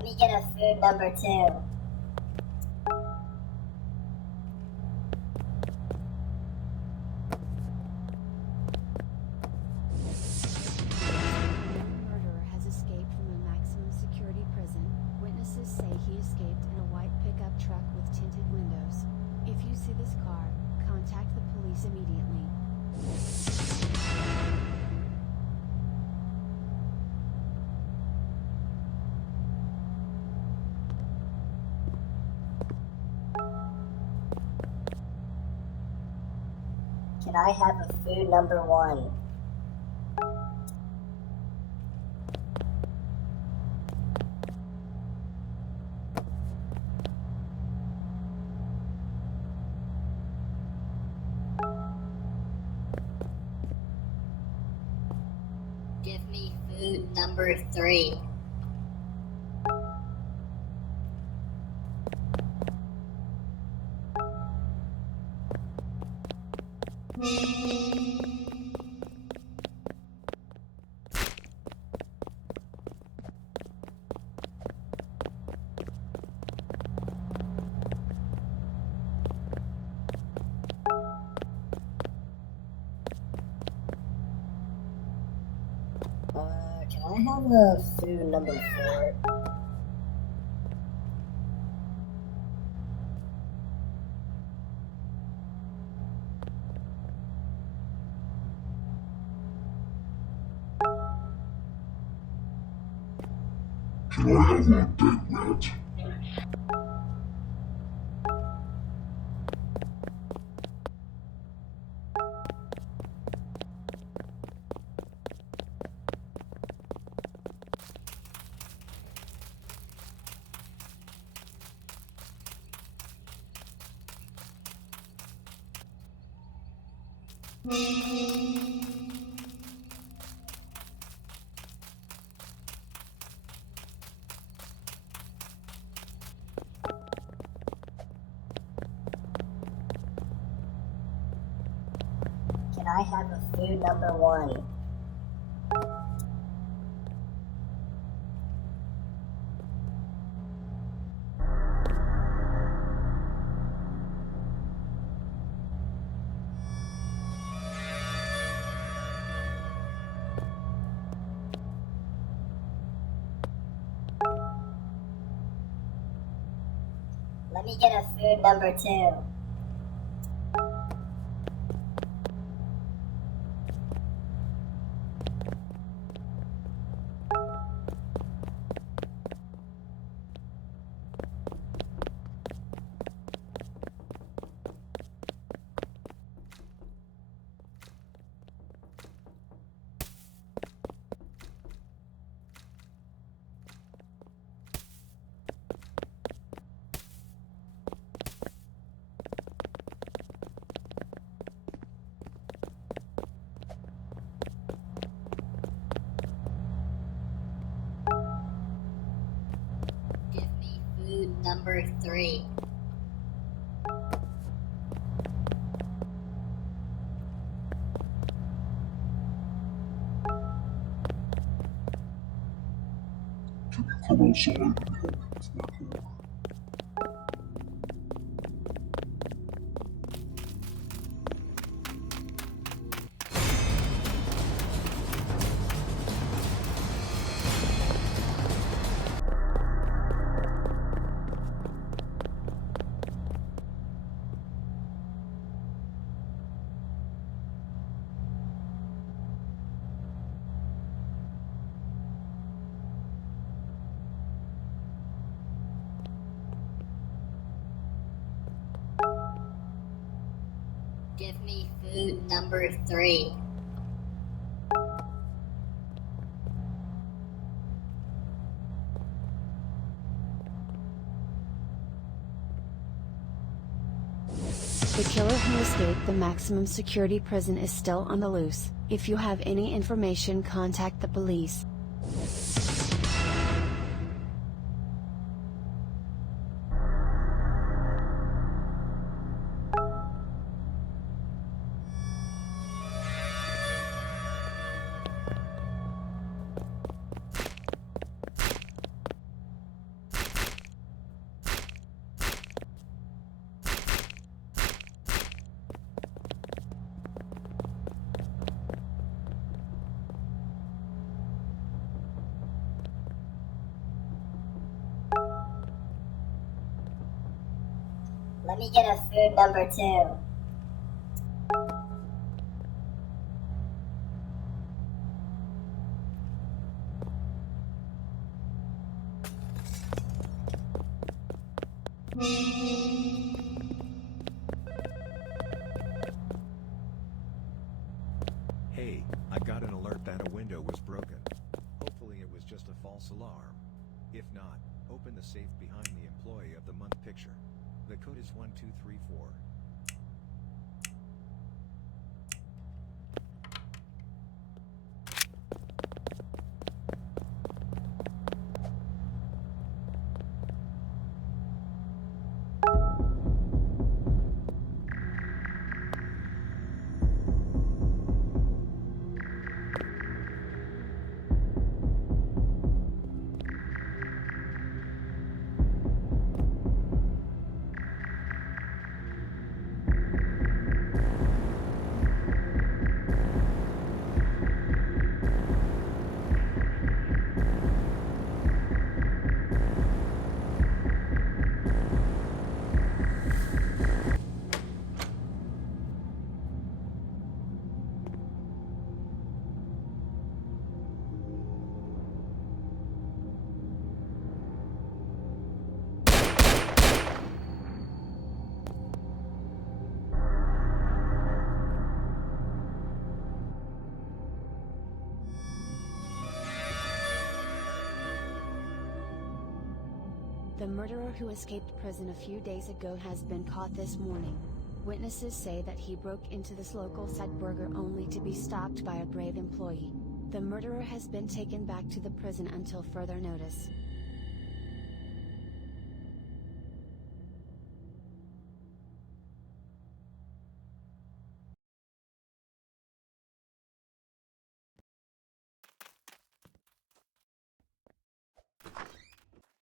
Let me get a food number 2. Murderer has escaped from a maximum security prison. Witnesses say he escaped in a white pickup truck with tinted windows. If you see this car, contact the police immediately. Can I have a food number 1? Give me food number 3. Can I have a food number 4? Can I have a dead rat? Can I have a food number 1? Let me get a food number 2. Give me food number 3. Can you come outside and help me with my car? Give me food number 3. The killer who escaped the maximum security prison is still on the loose. If you have any information, contact the police. me get a food number 2. Hey, I got an alert that a window was broken. Hopefully it was just a false alarm. If not, open the safe behind the Employee of the Month picture. The code is 1234. The murderer who escaped prison a few days ago has been caught this morning. Witnesses say that he broke into this local side burger only to be stopped by a brave employee. The murderer has been taken back to the prison until further notice.